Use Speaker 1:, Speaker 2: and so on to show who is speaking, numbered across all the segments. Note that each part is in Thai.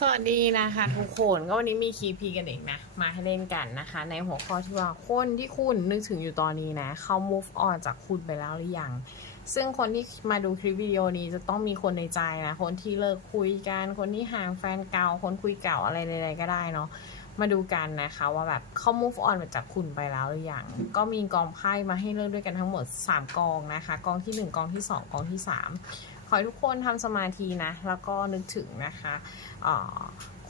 Speaker 1: สวัสดีนะคะทุกคนก็วันนี้มีคีพีกันเองนะ มาให้เล่นกันนะคะ ในหัวข้อที่ว่าคนที่คุณนึกถึงอยู่ตอนนี้นะเขา move on จากคุณไปแล้วหรือยัง ซึ่งคนที่มาดูคลิปวิดีโอนี้จะต้องมีคนในใจนะ คนที่เลิกคุยกัน คนที่ห่างแฟนเก่า คนคุยเก่าอะไรใดๆก็ได้เนาะมาดูกันนะคะว่าแบบเขา move on มาจากคุณไปแล้วหรือยังก็มีกองไพ่มาให้เลือกด้วยกันทั้งหมด 3 กองนะคะ กองทีหนึ่1 กองที่ 2 กองที่ 3 ขอให้ทุกคนทำสมาธินะ แล้วก็นึกถึงนะคะ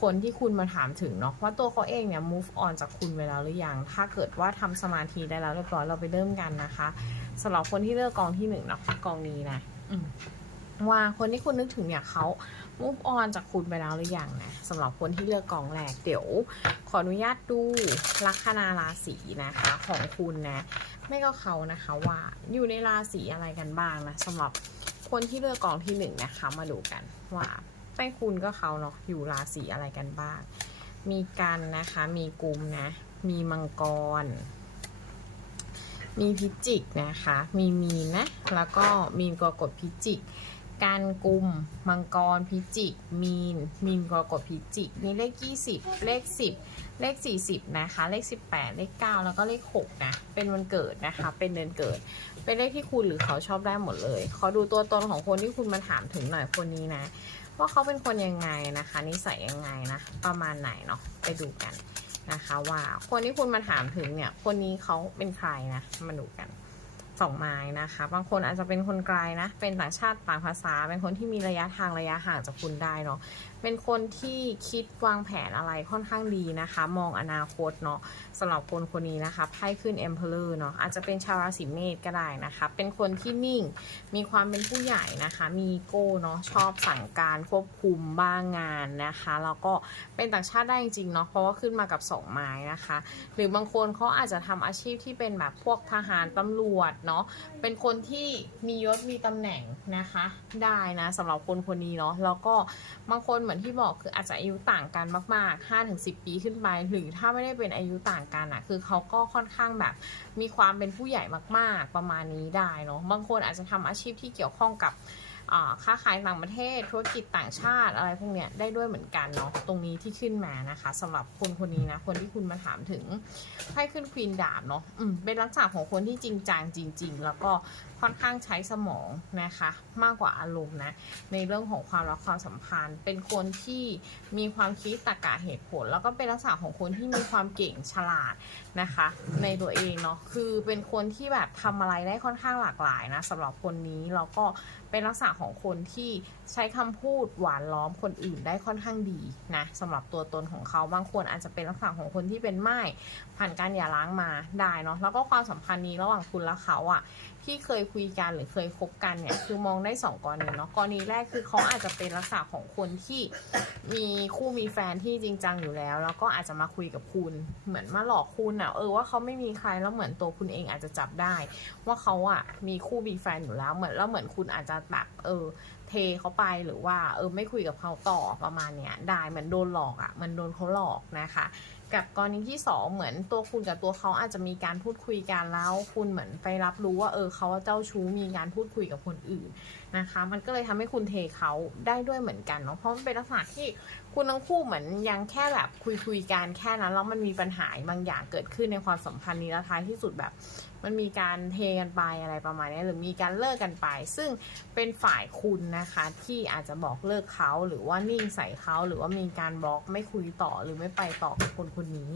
Speaker 1: คนที่คุณมาถามถึงเนาะว่าตัวเขาเองเนี่ย move on จากคุณไปแล้วหรือยัง ถ้าเกิดว่าทำสมาธิได้แล้วเรียบร้อยเราไปเริ่มกันนะคะสำหรับคนที่เลือกกองที่หนึ่งเนาะกองนี้นะว่าคนที่คุณนึกถึงเนี่ยเขา move on จากคุณไปแล้วหรือยังนะสำหรับคนที่เลือกกองแรกเดี๋ยว ขออนุญาตดูลัคนาราศีนะคะของคุณนะ ไม่ก็เขานะคะว่าอยู่ในราศีอะไรกันบ้างนะสำหรับ คนที่เลือกกองที่หนึ่งนะคะ มาดูกันว่าไม่คุณก็เขาเนาะอยู่ราศีอะไรกันบ้าง มีกันนะคะ มีกุมนะ มีมังกร มีพิจิกนะคะ มีมีนนะ แล้วก็มีนกรกฎพิจิก การกุม มังกรพิจิก มีน มีนกรกฎพิจิกมีเลข20เลข10 เลข 40 นะคะ เลข 18 เลข 9 แล้วก็เลข 6 นะ เป็นวันเกิดนะคะ เป็นเดือนเกิด เป็นเลขที่คุณหรือเขาชอบได้หมดเลย ขอดูตัวตนของคนที่คุณมาถามถึงหน่อยคนนี้นะ ว่าเขาเป็นคนยังไงนะคะ นิสัยยังไงนะ ประมาณไหนเนาะ ไปดูกันนะคะ ว่าคนที่คุณมาถามถึงเนี่ย คนนี้เขาเป็นใครนะ มาดูกันสองไม้นะคะ บางคนอาจจะเป็นคนไกลนะ เป็นต่างชาติต่างภาษา เป็นคนที่มีระยะทางระยะห่างจากคุณได้เนาะ เป็นคนที่คิดวางแผนอะไรค่อนข้างดีนะคะ มองอนาคตเนาะสำหรับคนคนนี้นะคะไพ่ขึ้น Emperor เนาะอาจจะเป็นชาวราศีเมษก็ได้นะคะ เป็นคนที่นิ่งมีความเป็นผู้ใหญ่นะคะ มีโก้เนาะชอบสั่งการควบคุมบ้างงานนะคะแล้วก็เป็นต่างชาติได้จริงๆเนาะเพราะว่าขึ้นมากับสองไม้นะคะ หรือบางคนเขาอาจจะทำอาชีพที่เป็นแบบพวกทหารตำรวจเนาะเป็นคนที่มียศมีตำแหน่งนะคะ ได้นะสำหรับคนคนนี้เนาะแล้วก็บางคนเหมือนที่บอกคืออาจจะอายุต่างกันมากๆ 5-10 ปีขึ้นไป หรือถ้าไม่ได้เป็นอายุต่างกันอะ่ะคือเขาก็ค่อนข้างแบบมีความเป็นผู้ใหญ่มาก ๆ ประมาณนี้ได้เนาะบางคนอาจจะทำอาชีพที่เกี่ยวข้องกับค้าขายต่างประเทศธุรกิจต่างชาติอะไรพวกเนี้ยได้ด้วยเหมือนกันเนาะตรงนี้ที่ขึ้นมานะคะสำหรับคนคนนี้นะคนที่คุณมาถามถึงให้ขึ้นควีนดาบเนาะอืมเป็นลักษณะของคนที่จริงจังจริง ๆ แล้วก็ค่อนข้างใช้สมองนะคะ มากกว่าอารมณ์นะ ในเรื่องของความรักความสัมพันธ์ เป็นคนที่มีความคิดตรรกะเหตุผล แล้วก็เป็นลักษณะของคนที่มีความเก่งฉลาดนะคะ ในตัวเองเนาะคือเป็นคนที่แบบทำอะไรได้ค่อนข้างหลากหลายนะสำหรับคนนี้แล้วก็เป็นลักษณะของคนที่ ใช้คำพูดหวานล้อมคนอื่นได้ค่อนข้างดีนะสำหรับตัวตนของเขาบางคนอาจจะเป็นลักษณะของคนที่เป็นไม้ผ่านการหย่าร้างมาได้เนาะแล้วก็ความสัมพันธ์นี้ระหว่างคุณและเขาอะที่เคยคุยกันหรือเคยคบกันเนี่ยคือมองได้สองกรณีเนาะกรณีแรกคือเขาอาจจะเป็นลักษณะของคนที่มีคู่มีแฟนที่จริงจังอยู่แล้ว แล้วก็อาจจะมาคุยกับคุณ เหมือนมาหลอกคุณอะเออว่าเขาไม่มีใครแล้วเหมือนตัวคุณเองอาจจะจับได้ ว่าเขาอะมีคู่มีแฟนอยู่แล้วเหมือนแล้วเหมือนคุณอาจจะแบบเออเทเขาไปหรือว่าเออไม่คุยกับเขาต่อประมาณเนี้ยได้เหมือนโดนหลอกอะ่ะมันโดนเขาหลอกนะคะ กับกรณีที่สองเหมือนตัวคุณกับตัวเขาอาจจะมีการพูดคุยกันแล้ว คุณเหมือนไปรับรู้ว่าเออเขาเจ้าชู้มีการพูดคุยกับคนอื่น นะคะ มันก็เลยทำให้คุณเทเขาได้ด้วยเหมือนกันเนาะเพราะมันเป็นลักษณะที่คุณทั้งคู่เหมือนยังแค่แบบคุยคุยกันแค่นั้นแล้วมันมีปัญหาบางอย่างเกิดขึ้นในความสัมพันธ์นี้แล้วท้ายที่สุดแบบ มันมีการเทกันไปอะไรประมาณนี้หรือมีการเลิกกันไป ซึ่งเป็นฝ่ายคุณนะคะ ที่อาจจะบอกเลิกเขาหรือว่านิ่งใส่เขาหรือว่ามีการบล็อกไม่คุยต่อหรือไม่ไปต่อกับคนคนนี้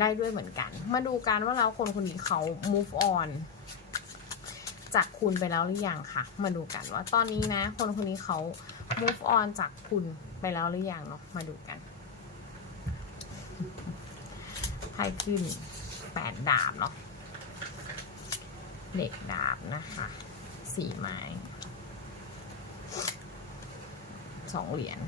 Speaker 1: ได้ด้วยเหมือนกัน มาดูกันว่าแล้วคนคนนี้เขา move on จากคุณไปแล้วหรือยังคะมาดูกันว่าตอนนี้นะ คนคนนี้เขา move on จากคุณไปแล้วหรือยังเนาะมาดูกันไพ่ขึ้นแปดดาบเนาะเด็กดาบนะคะสี่ไม้สองเหรียญ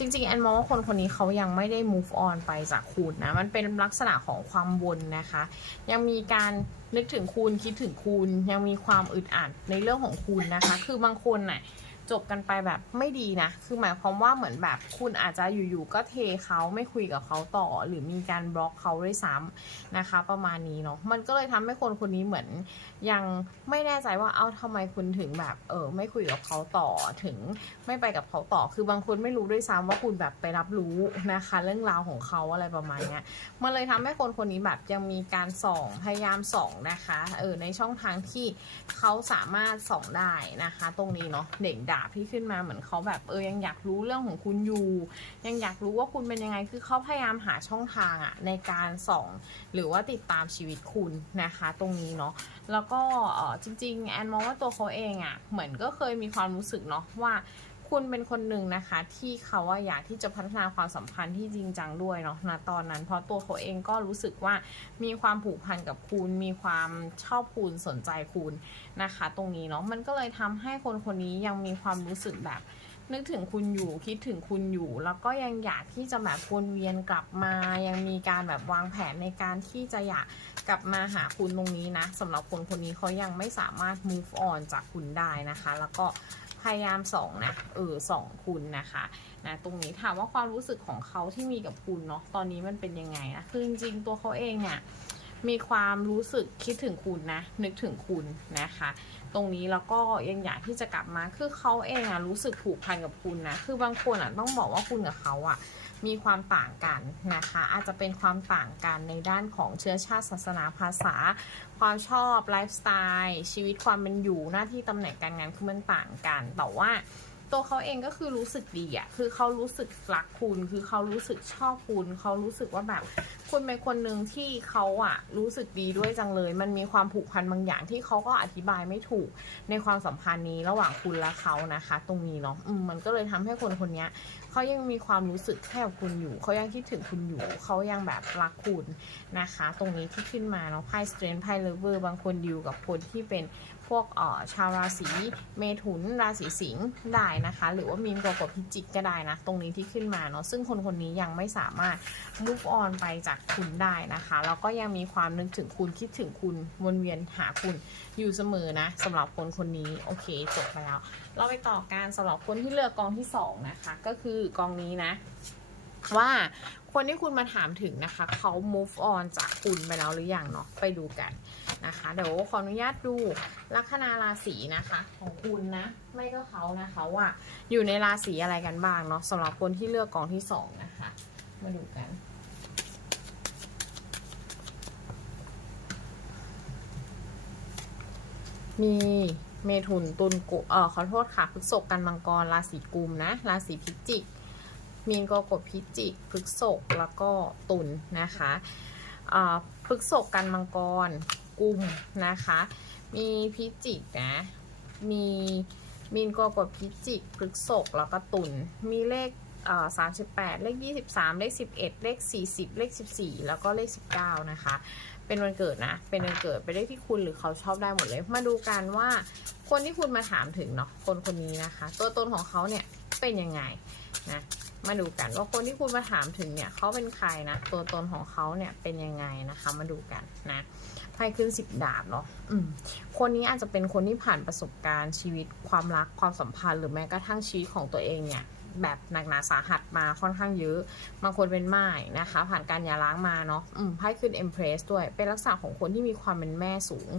Speaker 1: จริงๆ แอนมองว่าคนคนนี้เขายังไม่ได้ move on ไปจากคุณนะ มันเป็นลักษณะของความวนนะคะ ยังมีการนึกถึงคุณคิดถึงคุณ ยังมีความอึดอัดในเรื่องของคุณนะคะ คือบางคนน่ะ จบกันไปแบบไม่ดีนะ คือหมายความว่าเหมือนแบบคุณอาจจะอยู่ๆก็เทเขาไม่คุยกับเขาต่อ หรือมีการบล็อกเขาด้วยซ้ำนะคะ ประมาณนี้เนาะ มันก็เลยทำให้คนคนนี้เหมือน ยังไม่แน่ใจว่าเอ้าทำไมคุณถึงแบบเออไม่คุยกับเขาต่อถึงไม่ไปกับเขาต่อ คือบางคนไม่รู้ด้วยซ้ำว่าคุณแบบไปรับรู้นะคะ เรื่องราวของเขาอะไรประมาณนี้มันเลยทำให้คนคนนี้แบบยังมีการส่องพยายามส่องนะคะเออในช่องทางที่เขาสามารถส่องได้นะคะ ตรงนี้เนาะเด็กดัาบที่ขึ้นมาเหมือนเขาแบบเออยังอยากรู้เรื่องของคุณอยู่ ยังอยากรู้ว่าคุณเป็นยังไงคือเขาพยายามหาช่องทางอะในการส่อง หรือว่าติดตามชีวิตคุณนะคะ ตรงนี้เนาะแล้วก็จริงๆแอนมองว่าตัวเขาเองอะเหมือนก็เคยมีความรู้สึกเนาะว่า คุณเป็นคนหนึ่งนะคะ ที่เขาว่าอยากที่จะพัฒนาความสัมพันธ์ที่จริงจังด้วยเนาะณตอนนั้น เพราะตัวเขาเองก็รู้สึกว่ามีความผูกพันกับคุณ มีความชอบคุณสนใจคุณนะคะ ตรงนี้เนาะมันก็เลยทำให้คนคนนี้ยังมีความรู้สึกแบบนึกถึงคุณอยู่คิดถึงคุณอยู่ แล้วก็ยังอยากที่จะแบบวนเวียนกลับมา ยังมีการแบบวางแผนในการที่จะอยากกลับมาหาคุณตรงนี้นะสำหรับคนคนนี้เขายังไม่สามารถ move on จากคุณได้นะคะ แล้วก็ พยายามสองนะเออสองคุณนะคะนะตรงนี้ถามว่าความรู้สึกของเขาที่มีกับคุณเนาะตอนนี้มันเป็นยังไงนะคือจริงๆตัวเขาเองเนี่ยมีความรู้สึกคิดถึงคุณนะ นึกถึงคุณนะคะ ตรงนี้แล้วก็ยังอยากที่จะกลับมาคือเขาเองอะรู้สึกผูกพันกับคุณนะ คือบางคนอะต้องบอกว่าคุณกับเขาอะ มีความต่างกันนะคะ อาจจะเป็นความต่างกันในด้านของเชื้อชาติศาสนาภาษา ความชอบไลฟ์สไตล์ชีวิตความเป็นอยู่หน้าที่ตำแหน่งการงานคือมันต่างกันแต่ว่าตัวเขาเองก็คือรู้สึกดีอะคือเขารู้สึกรักคุณ คือเขารู้สึกชอบคุณ เขารู้สึกว่าแบบ คุณเป็นคนหนึ่งที่เขาอะรู้สึกดีด้วยจังเลย มันมีความผูกพันบางอย่างที่เขาก็อธิบายไม่ถูกในความสัมพันธ์นี้ระหว่างคุณและเขานะคะ ตรงนี้เนาะอืมมันก็เลยทำให้คนคนนี้เขายังมีความรู้สึกแค่กับคุณอยู่เขายังคิดถึงคุณอยู่เขายังแบบรักคุณนะคะ ตรงนี้ที่ขึ้นมาเนาะไพ่สเตรนไพ่เลเวอร์บางคนดิวกับคนที่เป็นพวกเอ่อชาวราศีเมถุนราศีสิงห์ได้นะคะ หรือว่ามีนกรกฎพิจิกก็ได้นะ ตรงนี้ที่ขึ้นมาเนาะซึ่งคนคนนี้ยังไม่สามารถ move on ไปจากคุณได้นะคะแล้วก็ยังมีความนึกถึงคุณคิดถึงคุณวนเวียนหาคุณอยู่เสมอนะสำหรับคนคนนี้โอเคจบไปแล้ว เราไปต่อการสำหรับคนที่เลือกกองที่สองนะคะก็คือกองนี้นะว่าคนที่คุณมาถามถึงนะคะ เขา move on จากคุณไปแล้วหรือยังเนาะไปดูกันนะคะ เดี๋ยวขออนุญาตดูลัคนาราศีนะคะ ของคุณนะ ไม่ก็เขานะคะว่าอยู่ในราศีอะไรกันบ้างเนาะสำหรับคนที่เลือกกองที่สองนะคะ มาดูกัน มีเมถุนตุลกุเอ่อขอโทษค่ะพฤกษภกันมังกรราศีกุมนะราศีพิจิก มีนกรกฎพิจิกพฤกษภแล้วก็ตุลนะคะอ่าพฤกษภกันมังกรกุมนะคะ มีพิจิกนะมีมีนกรกฎพิจิกพฤกษภแล้วก็ตุลมีเลขสามสิบแปดเลขยี่สิบสามเลขสิบเอ็ดเลขสี่สิบเลขสิบสี่แล้วก็เลขสิบเก้านะคะ เป็นวันเกิดนะ เป็นวันเกิดไปได้ที่คุณหรือเขาชอบได้หมดเลย มาดูกันว่า คนที่คุณมาถามถึงเนาะ คนคนนี้นะคะ ตัวตนของเขาเนี่ยเป็นยังไงนะ มาดูกันว่าคนที่คุณมาถามถึงเนี่ยเขาเป็นใครนะ ตัวตนของเขาเนี่ยเป็นยังไงนะคะ มาดูกันนะไพ่ขึ้นสิบดาบเนาะคนนี้อาจจะเป็นคนที่ผ่านประสบการณ์ชีวิตความรักความสัมพันธ์ หรือแม้กระทั่งชีวิตของตัวเองเนี่ย แบบหนักหนาสาหัสมาค่อนข้างเยอะบางคนเป็นม่ายนะคะ ผ่านการยาร้างมาเนาะอืมไพ่ขึ้น Empress ด้วย เป็นลักษณะของคนที่มีความเป็นแม่สูง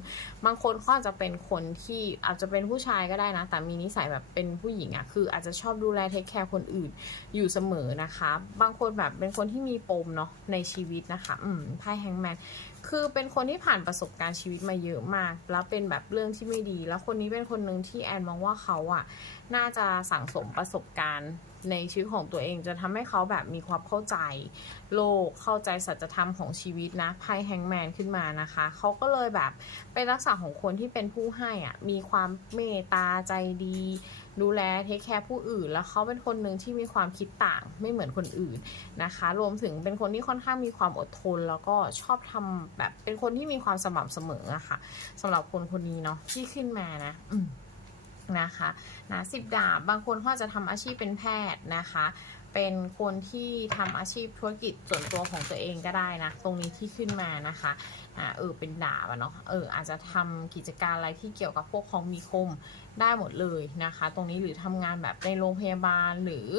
Speaker 1: บางคนเขาอาจจะเป็นคนที่อาจจะเป็นผู้ชายก็ได้นะ แต่มีนิสัยแบบเป็นผู้หญิงอะ่ะคืออาจจะชอบดูแลเทคแคร์คนอื่นอยู่เสมอนะคะ บางคนแบบเป็นคนที่มีปมเนาะในชีวิตนะคะ อืมไพ่แฮงแมน คือเป็นคนที่ผ่านประสบการณ์ชีวิตมาเยอะมาก แล้วเป็นแบบเรื่องที่ไม่ดี แล้วคนนี้เป็นคนหนึ่งที่แอนมองว่าเขาอะน่าจะสั่งสมประสบการณ์ ในชีวิตของตัวเองจะทำให้เขาแบบมีความเข้าใจ โลกเข้าใจสัจธรรมของชีวิตนะไพ่แฮงแมนขึ้นมานะคะเขาก็เลยแบบเป็นลักษณะของคนที่เป็นผู้ให้อะมีความเมตตาใจดี ดูแลเทคแคร์ผู้อื่น แล้วเขาเป็นคนหนึ่งที่มีความคิดต่างไม่เหมือนคนอื่นนะคะ รวมถึงเป็นคนที่ค่อนข้างมีความอดทน แล้วก็ชอบทำแบบเป็นคนที่มีความสม่ำเสมออะค่ะสำหรับคนคนนี้เนาะที่ขึ้นมานะ อืม นะคะนะสิบดาบบางคนเขาจะทำอาชีพเป็นแพทย์นะคะ เป็นคนที่ทำอาชีพธุรกิจส่วนตัวของตัวเองก็ได้นะตรงนี้ที่ขึ้นมานะคะอ่าเออเป็นดาบอะเนาะเอออาจจะทำกิจการอะไรที่เกี่ยวกับพวกของมีคม ได้หมดเลยนะคะ ตรงนี้หรือทำงานแบบในโรงพยาบาลหรือ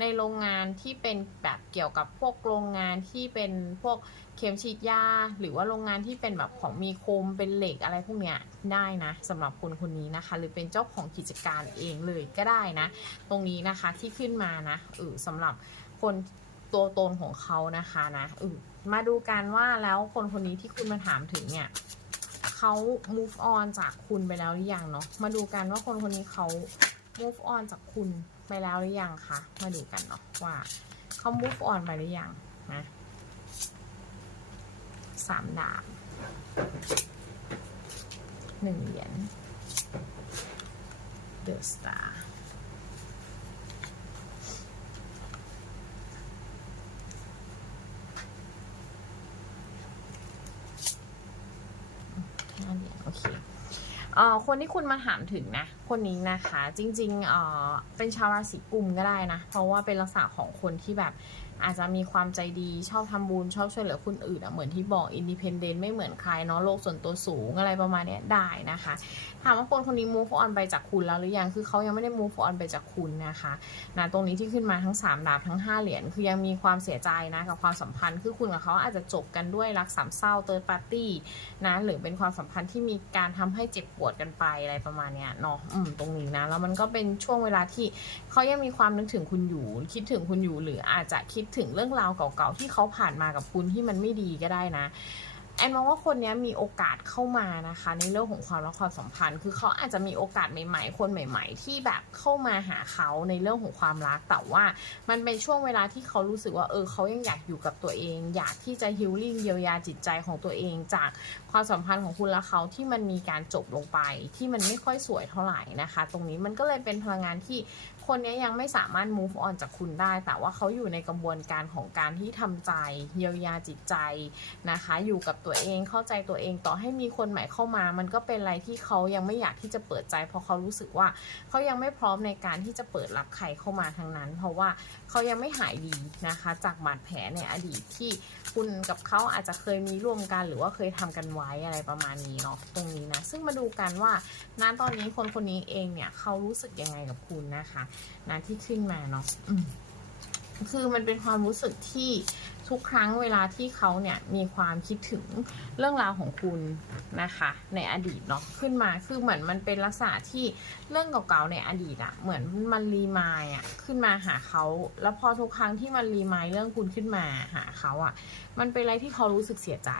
Speaker 1: ในโรงงานที่เป็นแบบเกี่ยวกับพวกโรงงานที่เป็นพวกเข็มฉีดยาหรือว่าโรงงานที่เป็นแบบของมีโคมเป็นเหล็กอะไรพวกเนี้ยได้นะสำหรับคนคนนี้นะคะ หรือเป็นเจ้าของกิจการเองเลยก็ได้นะ ตรงนี้นะคะที่ขึ้นมานะเออสำหรับคนตัวตนของเขานะคะนะเออมาดูกันว่าแล้วคนคนนี้ที่คุณมาถามถึงเนี่ย เขา move on จากคุณไปแล้วหรือยังเนาะ มาดูกันว่าคนคนนี้เขา move on จากคุณไปแล้วหรือยังคะ มาดูกันเนาะว่าเขา move on ไปหรือยังนะสามดาบหนึ่งเหรียญ The Star ห้าเหรียญโอเคเอ่อ คนที่คุณมาถามถึงนะ คนนี้นะคะ จริงๆเเป็นชาวราศีกุมก็ได้นะ เพราะว่าเป็นลักษณะของคนที่แบบ อาจจะมีความใจดีชอบทำบุญชอบช่วยเหลือคนอื่นอะเหมือนที่บอกอินดิเพนเดนต์ไม่เหมือนใครเนาะโลกส่วนตัวสูงอะไรประมาณนี้ได้นะคะถามว่าคนคนนี้ move on ไปจากคุณแล้วหรือยังคือเขายังไม่ได้ move on ไปจากคุณนะคะนะตรงนี้ที่ขึ้นมาทั้ง 3 ดาบทั้ง 5 เหรียญคือยังมีความเสียใจนะกับความสัมพันธ์ คือคุณกับเขาอาจจะจบกันด้วยรักสามเศร้า third party นะหรือเป็นความสัมพันธ์ที่มีการทำให้เจ็บปวดกันไปอะไรประมาณเนี้ยเนาะอืมตรงนี้นะแล้วมันก็เป็นช่วงเวลาที่เขายังมีความนึกถึงคุณอยู่ คิดถึงคุณอยู่หรืออาจจะคิดถึงเรื่องราวเก่าๆที่เขาผ่านมากับคุณที่มันไม่ดีก็ได้นะแอนมองว่าคนนี้มีโอกาสเข้ามานะคะ ในเรื่องของความรักความสัมพันธ์ คือเขาอาจจะมีโอกาสใหม่ ๆ คนใหม่ ๆ ที่แบบเข้ามาหาเขาในเรื่องของความรัก แต่ว่ามันเป็นช่วงเวลาที่เขารู้สึกว่าเออเขายังอยากอยู่กับตัวเอง อยากที่จะฮิลลิ่งเยียวยาจิตใจของตัวเอง จากความสัมพันธ์ของคุณและเขาที่มันมีการจบลงไป ที่มันไม่ค่อยสวยเท่าไหร่นะคะ ตรงนี้มันก็เลยเป็นพลังงานที่คนนี้ยังไม่สามารถ move on จากคุณได้ แต่ว่าเขาอยู่ในกระบวนการของการที่ทำใจเยียวยาจิตใจนะคะ อยู่กับตัวเองเข้าใจตัวเองต่อให้มีคนใหม่เข้ามา มันก็เป็นอะไรที่เขายังไม่อยากที่จะเปิดใจ เพราะเขารู้สึกว่าเขายังไม่พร้อมในการที่จะเปิดรับใครเข้ามาทั้งนั้น เพราะว่าเขายังไม่หายดีนะคะ จากบาดแผลในอดีตที่คุณกับเขาอาจจะเคยมีร่วมกัน หรือว่าเคยทำกันไว้อะไรประมาณนี้เนาะตรงนี้นะซึ่งมาดูกันว่าณตอนนี้คนคนนี้เองเนี่ยเขารู้สึกยังไงกับคุณนะคะนะที่ขึ้นมาเนาะคือมันเป็นความรู้สึกที่ทุกครั้งเวลาที่เขาเนี่ยมีความคิดถึงเรื่องราวของคุณนะคะ ในอดีตเนาะขึ้นมาคือเหมือนมันเป็นลักษณะที่เรื่องเก่าๆในอดีตอะเหมือนมันรีมายอะขึ้นมาหาเขาแล้วพอทุกครั้งที่มันรีมายเรื่องคุณขึ้นมาหาเขาอะมันเป็นอะไรที่เขารู้สึกเสียใจ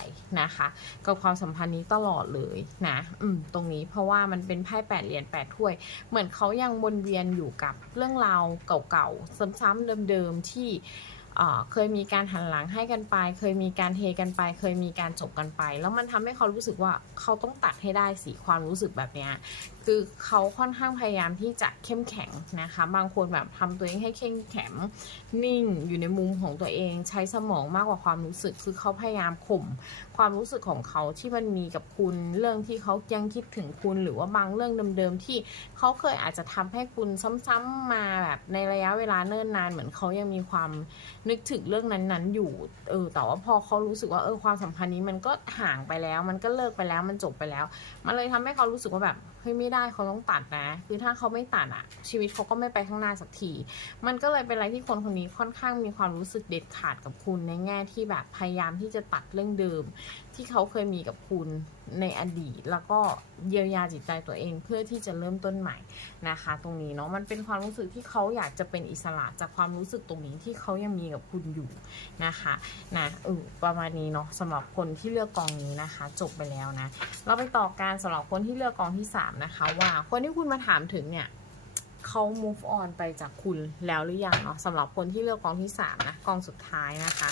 Speaker 1: นะคะ กับความสัมพันธ์นี้ตลอดเลยนะ อืมตรงนี้เพราะว่ามันเป็นไพ่แปดเหรียญแปดถ้วย เหมือนเขายังวนเวียนอยู่กับเรื่องราวเก่าๆซ้ำๆเดิมๆที่ เคยมีการหันหลังให้กันไป เคยมีการเทกันไป เคยมีการจบกันไป แล้วมันทำให้เขารู้สึกว่าเขาต้องตัดให้ได้สิความรู้สึกแบบเนี้ยคือเขาค่อนข้างพยายามที่จะเข้มแข็งนะคะ บางคนแบบทำตัวเองให้เข้มแข็งนิ่งอยู่ในมุมของตัวเองใช้สมองมากกว่าความรู้สึก คือเขาพยายามข่มความรู้สึกของเขาที่มันมีกับคุณเรื่องที่เขายังคิดถึงคุณ หรือว่าบางเรื่องเดิมๆที่เขาเคยอาจจะทำให้คุณซ้ำๆมาแบบในระยะเวลาเนิ่นนานเหมือนเขายังมีความนึกถึงเรื่องนั้นๆ อยู่เออแต่ว่าพอเขารู้สึกว่าเออความสัมพันธ์นี้มันก็ห่างไปแล้ว มันก็เลิกไปแล้วมันจบไปแล้ว มันเลยทำให้เขารู้สึกว่าแบบเฮ้ยไม่ได้เขาต้องตัดนะ คือถ้าเขาไม่ตัดอะชีวิตเขาก็ไม่ไปข้างหน้าสักที มันก็เลยเป็นอะไรที่คนคนนี้ค่อนข้างมีความรู้สึกเด็ดขาดกับคุณในแง่ที่แบบพยายามที่จะตัดเรื่องเดิม ที่เขาเคยมีกับคุณ ในอดีต แล้วก็เยียวยาจิตใจตัวเองเพื่อที่จะเริ่มต้นใหม่นะคะ ตรงนี้เนาะมันเป็นความรู้สึกที่เขาอยากจะเป็นอิสระจากความรู้สึกตรงนี้ที่เขายังมีกับคุณอยู่นะคะนะเออประมาณนี้เนาะสำหรับคนที่เลือกกองนี้นะคะ จบไปแล้วนะ เราไปต่อการสำหรับคนที่เลือกกองที่ 3 นะคะ ว่าคนที่คุณมาถามถึงเนี่ยเขา move on ไปจากคุณแล้วหรือยังเนาะสำหรับคนที่เลือกกองที่ 3 นะ กองสุดท้ายนะคะ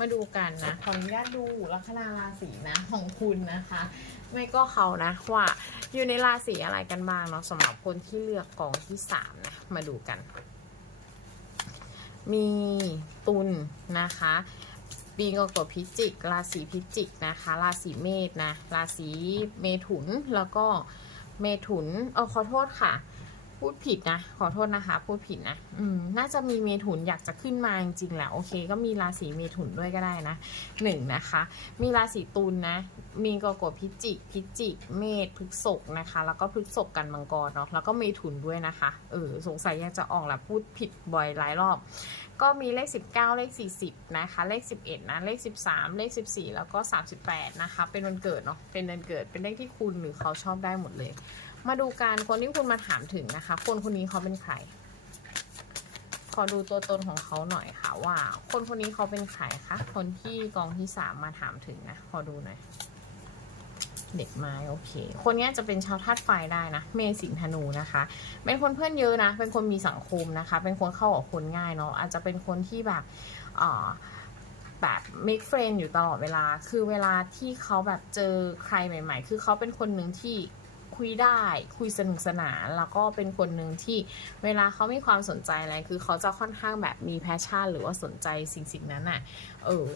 Speaker 1: มาดูกันนะ ขออนุญาตดูลัคนาราศีนะของคุณนะคะ ไม่ก็เขานะว่าอยู่ในราศีอะไรกันบ้างเนาะสำหรับคนที่เลือกกองที่3นะ มาดูกัน มีตุลนะคะปีกกฎพิจิก ราศีพิจิกนะคะ ราศีเมษนะ ราศีเมถุนแล้วก็เมถุนเออขอโทษค่ะ พูดผิดนะ ขอโทษนะคะ พูดผิดนะอืมน่าจะมีเมถุนอยากจะขึ้นมาจริงๆแหละโอเค ก็มีราศีเมถุนด้วยก็ได้นะหนึ่งนะคะ มีราศีตุลนะมีกรกฎพิจิกพิจิก เมษพฤษภนะคะ แล้วก็พฤษภกันมังกรเนาะแล้วก็เมถุนด้วยนะคะเออสงสัยยังจะออกแหละพูดผิดบ่อยหลายรอบ ก็มีเลข 19 เลข 40 นะคะ เลข 11 นะ เลข 13 เลข 14 แล้วก็ 38 นะคะ เป็นวันเกิดเนาะเป็นเดือนเกิดเป็นเลขที่คุณหรือเขาชอบได้หมดเลย มาดูการคนที่คุณมาถามถึงนะคะ คนคนนี้เขาเป็นใคร ขอดูตัวตนของเขาหน่อยค่ะ ว่า คนคนนี้เขาเป็นใครคะคนที่กองที่สามมาถามถึงนะขอดูหน่อยเด็กไม้โอเค คนนี้จะเป็นชาวธาตุไฟได้นะ เมสินธนูนะคะ เป็นคนเพื่อนเยอะนะ เป็นคนมีสังคมนะคะ เป็นคนเข้ากับคนง่ายเนาะ อาจจะเป็นคนที่แบบเอ่อแบบ make friend อยู่ตลอดเวลา คือเวลาที่เขาแบบเจอใครใหม่ ๆ คือเขาเป็นคนหนึ่งที่ คุยได้ คุยสนุกสนาน แล้วก็เป็นคนหนึ่งที่เวลาเขามีความสนใจอะไร คือเขาจะค่อนข้างแบบมีแพชชั่น หรือว่าสนใจสิ่งสิ่งนั้นอะ เออ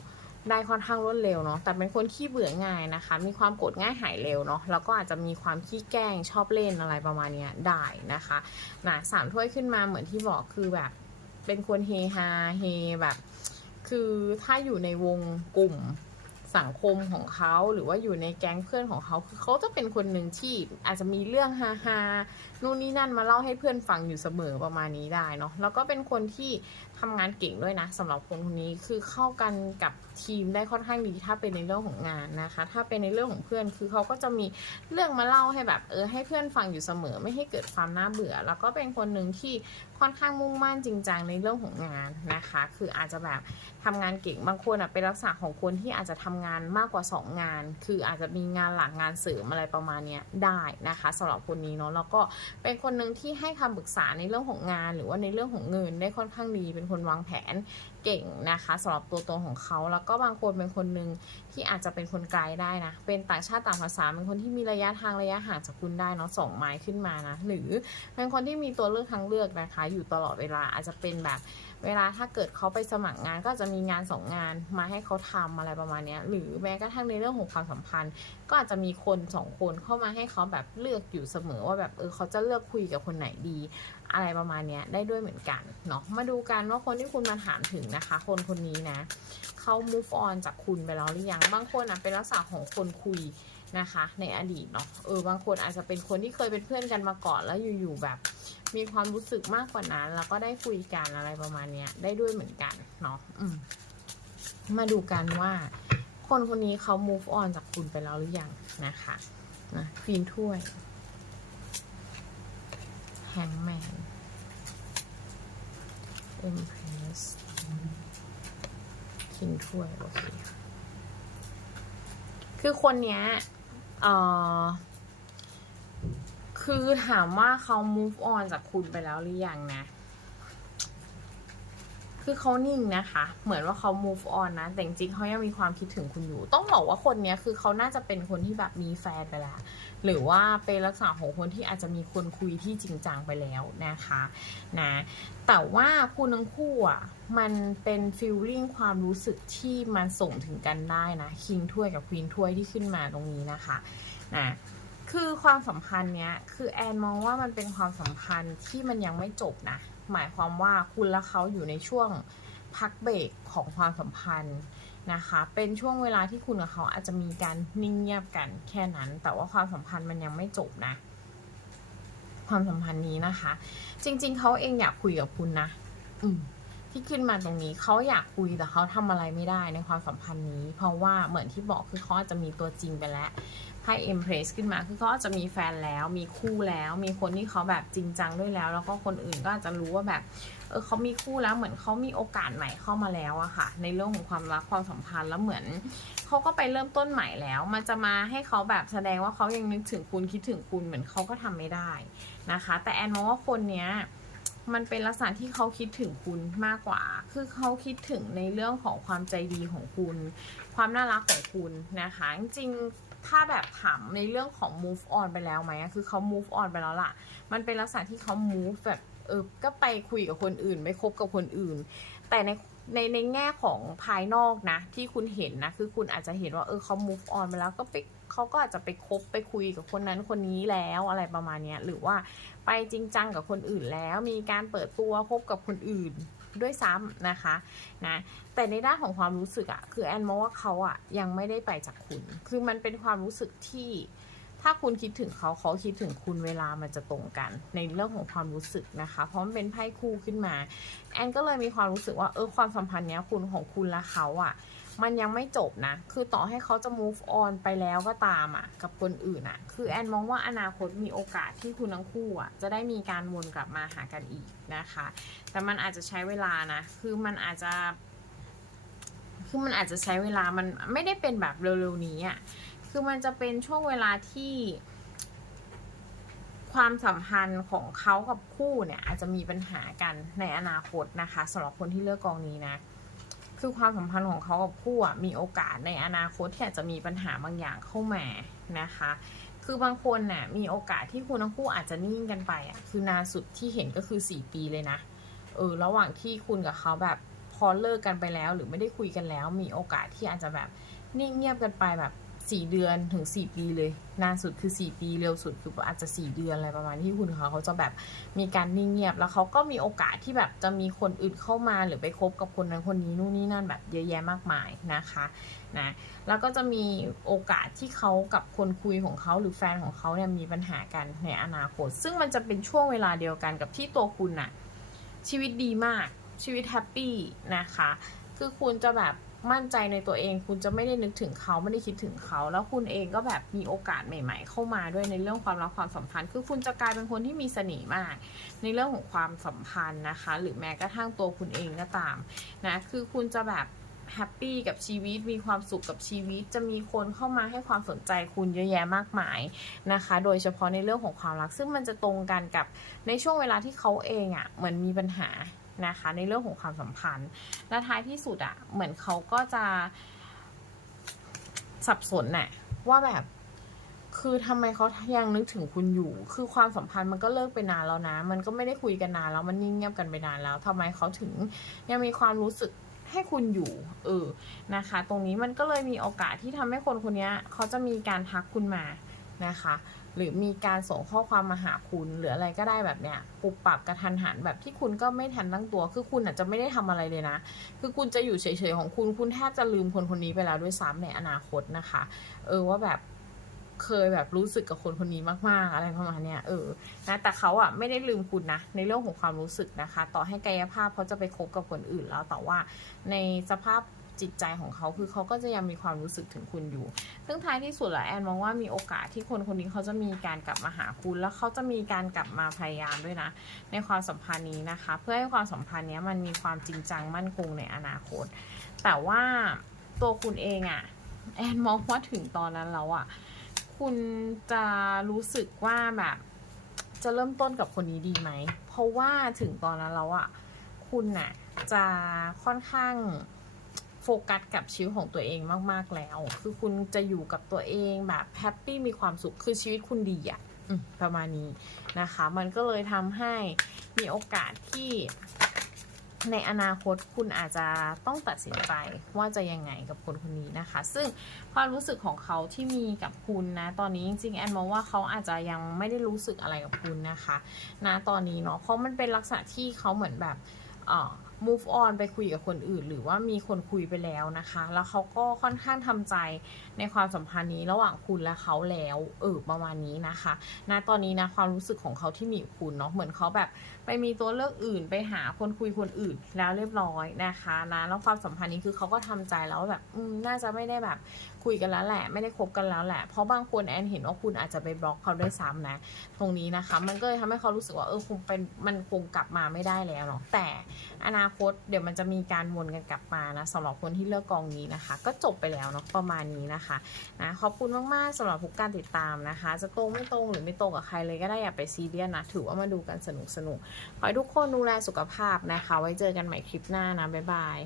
Speaker 1: ได้ค่อนข้างรวดเร็วเนาะ แต่เป็นคนขี้เบื่อง่ายนะคะ มีความโกรธง่ายหายเร็วเนาะ แล้วก็อาจจะมีความขี้แกล้งชอบเล่นอะไรประมาณนี้ได้นะคะนะสามถ้วยขึ้นมาเหมือนที่บอกคือแบบ เป็นคนเฮฮาเฮแบบ คือถ้าอยู่ในวงกลุ่ม สังคมของเขาหรือว่าอยู่ในแก๊งเพื่อนของเขาคือเขาจะเป็นคนหนึ่งที่อาจจะมีเรื่องฮาฮาๆนู่นนี่นั่นมาเล่าให้เพื่อนฟังอยู่เสมอประมาณนี้ได้เนาะแล้วก็เป็นคนที่ ทำงานเก่งด้วยนะสำหรับคนคนนี้คือเข้ากันกับทีมได้ค่อนข้างดีถ้าเป็นในเรื่องของงานนะคะ ถ้าเป็นในเรื่องของเพื่อนคือเขาก็จะมีเรื่องมาเล่าให้แบบเออให้เพื่อนฟังอยู่เสมอ ไม่ให้เกิดความน่าเบื่อ แล้วก็เป็นคนหนึ่งที่ค่อนข้างมุ่งมั่นจริงจังในเรื่องของงานนะคะ คืออาจจะแบบทำงานเก่งบางคนอะเป็นลักษณะของคนที่อาจจะทำงานมากกว่า 2 งาน คืออาจจะมีงานหลักงานเสริมอะไรประมาณนี้ได้นะคะสำหรับคนนี้เนาะแล้วก็เป็นคนหนึ่งที่ให้คำปรึกษาในเรื่องของงาน หรือว่าในเรื่องของเงินได้ค่อนข้างดีเป็นคนวางแผนเก่งนะคะสำหรับตัวตนของเขา แล้วก็บางคนเป็นคนหนึ่งที่อาจจะเป็นคนไกลได้นะ เป็นต่างชาติต่างภาษาเป็นคนที่มีระยะทางระยะห่างจากคุณได้เนาะสองไมล์ขึ้นมานะ หรือเป็นคนที่มีตัวเลือกทางเลือกนะคะ อยู่ตลอดเวลาอาจจะเป็นแบบ เวลาถ้าเกิดเขาไปสมัครงานก็จะมีงานสองงานมาให้เขาทำอะไรประมาณนี้หรือแม้กระทั่งในเรื่องของความสัมพันธ์ ก็อาจจะมีคนสองคนเข้ามาให้เขาแบบเลือกอยู่เสมอว่าแบบเออเขาจะเลือกคุยกับคนไหนดี อะไรประมาณนี้ได้ด้วยเหมือนกันเนาะมาดูกันว่าคนที่คุณมาถามถึงนะคะ คนคนนี้นะเขา move on จากคุณไปแล้วหรือยังบางคนอะเป็นลักษณะของคนคุย นะคะ ในอดีตเนาะเออบางคนอาจจะเป็นคนที่เคยเป็นเพื่อนกันมาก่อนแล้วอยู่ๆแบบ มีความรู้สึกมากกว่านั้น แล้วก็ได้คุยกันอะไรประมาณเนี้ยได้ด้วยเหมือนกันเนาะอืมมาดูกันว่า คนคนนี้เขา move on จากคุณไปแล้วหรือยังนะคะนะควีนถ้วย Hangman Empress คิงถ้วยโอเคคือคนเนี้ย เอ่อคือถามว่าเขา move on จากคุณไปแล้วหรือยังนะ คือเขานิ่งนะคะ เหมือนว่าเขา move on นะ แต่จริงๆเขายังมีความคิดถึงคุณอยู่ ต้องบอกว่าคนเนี้ยคือเขาน่าจะเป็นคนที่แบบมีแฟนไปแล้ว หรือว่าเป็นลักษณะของคนที่อาจจะมีคนคุยที่จริงจังไปแล้วนะคะนะ แต่ว่าคู่ทั้งคู่อะมันเป็นฟีลลิ่งความรู้สึกที่มันส่งถึงกันได้นะคิงถ้วยกับควีนถ้วยที่ขึ้นมาตรงนี้นะคะนะคือความสัมพันธ์เนี้ย คือแอนมองว่ามันเป็นความสัมพันธ์ที่มันยังไม่จบนะ หมายความว่าคุณและเขาอยู่ในช่วงพักเบรกของความสัมพันธ์นะคะ เป็นช่วงเวลาที่คุณกับเขาอาจจะมีการนิ่งเงียบกันแค่นั้น แต่ว่าความสัมพันธ์มันยังไม่จบนะ ความสัมพันธ์นี้นะคะ จริง ๆ เขาเองอยากคุยกับคุณนะ อืมที่ขึ้นมาตรงนี้เขาอยากคุยแต่เขาทำอะไรไม่ได้ในความสัมพันธ์นี้ เพราะว่าเหมือนที่บอกคือเขาอาจจะมีตัวจริงไปแล้ว ไพ่เอ็มเพรสขึ้นมาคือเขาอาจจะมีแฟนแล้วมีคู่แล้ว มีคนที่เขาแบบจริงจังด้วยแล้ว แล้วก็คนอื่นก็อาจจะรู้ว่าแบบเออเขามีคู่แล้วเหมือนเขามีโอกาสใหม่เข้ามาแล้วอะค่ะ ในเรื่องของความรักความสัมพันธ์แล้วเหมือนเขาก็ไปเริ่มต้นใหม่แล้ว มันจะมาให้เขาแบบแสดงว่าเขายังนึกถึงคุณคิดถึงคุณเหมือนเขาก็ทำไม่ได้นะคะ แต่แอนมองว่าคนเนี้ยมันเป็นลักษณะที่เขาคิดถึงคุณมากกว่า คือเขาคิดถึงในเรื่องของความใจดีของคุณ ความน่ารักของคุณนะคะ จริง ถ้าแบบถามในเรื่องของ move on ไปแล้วไหมคือเขา move on ไปแล้วล่ะ มันเป็นลักษณะที่เขา move แบบเออก็ไปคุยกับคนอื่นไปคบกับคนอื่น แต่ในในในแง่ของภายนอกนะ ที่คุณเห็นนะ คือคุณอาจจะเห็นว่าเออเขา move on ไปแล้วก็ไปเขาก็อาจจะไปคบไปคุยกับคนนั้นคนนี้แล้วอะไรประมาณนี้หรือว่าไปจริงจังกับคนอื่นแล้ว มีการเปิดตัวคบกับคนอื่น ด้วยซ้ำนะคะนะแต่ในด้านของความรู้สึกอะคือแอนมองว่าเขาอะยังไม่ได้ไปจากคุณ คือมันเป็นความรู้สึกที่ถ้าคุณคิดถึงเขาเขาคิดถึงคุณเวลามันจะตรงกัน ในเรื่องของความรู้สึกนะคะ เพราะมันเป็นไพ่คู่ขึ้นมา แอนก็เลยมีความรู้สึกว่าเออความสัมพันธ์เนี้ยคุณของคุณและเขาอะ่ะ มันยังไม่จบนะ คือต่อให้เขาจะ move on ไปแล้วก็ตามอะ่ะ กับคนอื่นอะ่ะ คือแอนมองว่าอนาคตมีโอกาสที่คุณทั้งคู่อะ่ะ จะได้มีการวนกลับมาหากันอีกนะคะ แต่มันอาจจะใช้เวลานะ คือมันอาจจะ คือมันอาจจะใช้เวลา มันไม่ได้เป็นแบบเร็วๆนี้อะ่ะ คือมันจะเป็นช่วงเวลาที่ความสัมพันธ์ของเขากับคู่เนี่ยอาจจะมีปัญหากันในอนาคตนะคะสำหรับคนที่เลือกกองนี้นะ คือความสัมพันธ์ของเขากับคู่อะมีโอกาสในอนาคตที่อาจจะมีปัญหาบางอย่างเข้ามานะคะ คือบางคนน่ะมีโอกาสที่คุณทั้งคู่อาจจะนิ่งกันไปอะคือนานสุดที่เห็นก็คือ 4 ปีเลยนะเออระหว่างที่คุณกับเขาแบบพอเลิกกันไปแล้ว หรือไม่ได้คุยกันแล้ว มีโอกาสที่อาจจะแบบนิ่งเงียบกันไปแบบ สี่เดือนถึงสี่ปีเลยนานสุดคือสี่ปีเร็วสุดคืออาจจะสี่เดือนอะไรประมาณที่คุณเขาเขาจะแบบมีการนิ่งเงียบ แล้วเขาก็มีโอกาสที่แบบจะมีคนอื่นเข้ามาหรือไปคบกับคนนั้นคนนี้นู่นนี่นั่นแบบเยอะแยะมากมายนะคะนะแล้วก็จะมีโอกาสที่เขากับคนคุยของเขาหรือแฟนของเขาเนี่ยมีปัญหากันในอนาคต ซึ่งมันจะเป็นช่วงเวลาเดียวกันกับที่ตัวคุณน่ะชีวิตดีมากชีวิตแฮปปี้นะคะ คือคุณจะแบบมั่นใจในตัวเอง คุณจะไม่ได้นึกถึงเขาไม่ได้คิดถึงเขา แล้วคุณเองก็แบบมีโอกาสใหม่ ๆ เข้ามาด้วยในเรื่องความรักความสัมพันธ์ คือคุณจะกลายเป็นคนที่มีเสน่ห์มาก ในเรื่องของความสัมพันธ์นะคะ หรือแม้กระทั่งตัวคุณเองก็ตามนะคือคุณจะแบบแฮปปี้กับชีวิตมีความสุขกับชีวิต จะมีคนเข้ามาให้ความสนใจคุณเยอะแยะมากมายนะคะ โดยเฉพาะในเรื่องของความรัก ซึ่งมันจะตรงกันกับในช่วงเวลาที่เขาเองอะ่ะเหมือนมีปัญหา นะคะ ในเรื่องของความสัมพันธ์ และท้ายที่สุดอะ่ะเหมือนเขาก็จะสับสนน่ะว่าแบบ คือทำไมเขายังนึกถึงคุณอยู่ คือความสัมพันธ์มันก็เลิกไปนานแล้วนะ มันก็ไม่ได้คุยกันนานแล้วมันนิ่งเงียบกันไปนานแล้วทำไมเขาถึงยังมีความรู้สึกให้คุณอยู่เออนะคะ ตรงนี้มันก็เลยมีโอกาสที่ทำให้คนคนนี้เขาจะมีการทักคุณมา นะคะ หรือมีการส่งข้อความมาหาคุณ หรืออะไรก็ได้แบบเนี้ยปุบปรับกระทันหันแบบที่คุณก็ไม่ทันตั้งตัว คือคุณอาจจะไม่ได้ทำอะไรเลยนะ คือคุณจะอยู่เฉยๆของคุณ คุณแทบจะลืมคนคนนี้ไปแล้วด้วยซ้ำในอนาคตนะคะ เออว่าแบบเคยแบบรู้สึกกับคนคนนี้มากๆ อะไรประมาณเนี้ยเออนะแต่เขาอะไม่ได้ลืมคุณนะในเรื่องของความรู้สึกนะคะ ต่อให้กายภาพเขาจะไปคบกับคนอื่นแล้วแต่ว่าในสภาพ จิตใจของเขาคือเขาก็จะยังมีความรู้สึกถึงคุณอยู่ ซึ่งท้ายที่สุดแล้วแอนมองว่ามีโอกาสที่คนคนนี้เขาจะมีการกลับมาหาคุณ แล้วเขาจะมีการกลับมาพยายามด้วยนะ ในความสัมพันธ์นี้นะคะ เพื่อให้ความสัมพันธ์นี้มันมีความจริงจังมั่นคงในอนาคต แต่ว่าตัวคุณเองอะแอนมองว่าถึงตอนนั้นแล้วอะคุณจะรู้สึกว่าแบบจะเริ่มต้นกับคนนี้ดีไหม เพราะว่าถึงตอนนั้นแล้วอะ คุณน่ะจะค่อนข้าง โฟกัสกับชีวิตของตัวเองมาก ๆ แล้ว คือคุณจะอยู่กับตัวเองแบบแฮปปี้มีความสุข คือชีวิตคุณดีอะอประมาณนี้นะคะ มันก็เลยทำให้มีโอกาสที่ในอนาคตคุณอาจจะต้องตัดสินใจว่าจะยังไงกับคนคนนี้นะคะ ซึ่งความรู้สึกของเขาที่มีกับคุณนะ ตอนนี้จริงๆแอนมองว่าเขาอาจจะยังไม่ได้รู้สึกอะไรกับคุณนะคะนะตอนนี้เนาะเพราะมันเป็นลักษณะที่เขาเหมือนแบบเอ่อ move on ไปคุยกับคนอื่น หรือว่ามีคนคุยไปแล้วนะคะ แล้วเขาก็ค่อนข้างทำใจในความสัมพันธ์นี้ระหว่างคุณและเขาแล้วเออประมาณนี้นะคะนะตอนนี้นะความรู้สึกของเขาที่มีคุณเนาะเหมือนเขาแบบ ไปมีตัวเลือกอื่น ไปหาคนคุยคนอื่นแล้วเรียบร้อยนะคะนะแล้วความสัมพันธ์นี้คือเขาก็ทำใจแล้วแบบอืมน่าจะไม่ได้แบบคุยกันแล้วแหละ ไม่ได้คบกันแล้วแหละ เพราะบางคนแอนเห็นว่าคุณอาจจะไปบล็อกเขาด้วยซ้ำนะ ตรงนี้นะคะ มันก็เลยทำให้เขารู้สึกว่าเออคงเป็นมันคงกลับมาไม่ได้แล้วเนาะแต่อนาคตเดี๋ยวมันจะมีการวนกันกลับมานะสำหรับคนที่เลือกกองนี้นะคะ ก็จบไปแล้วเนาะประมาณนี้นะคะนะขอบคุณมากๆสำหรับทุกการติดตามนะคะ จะตรงไม่ตรงหรือไม่ตรงกับใครเลยก็ได้อย่าไปซีเรียสนะ ถือว่ามาดูกันสนุกสนุกขอให้ทุกคนดูแลสุขภาพนะคะ ไว้เจอกันใหม่คลิปหน้านะ บ๊ายบาย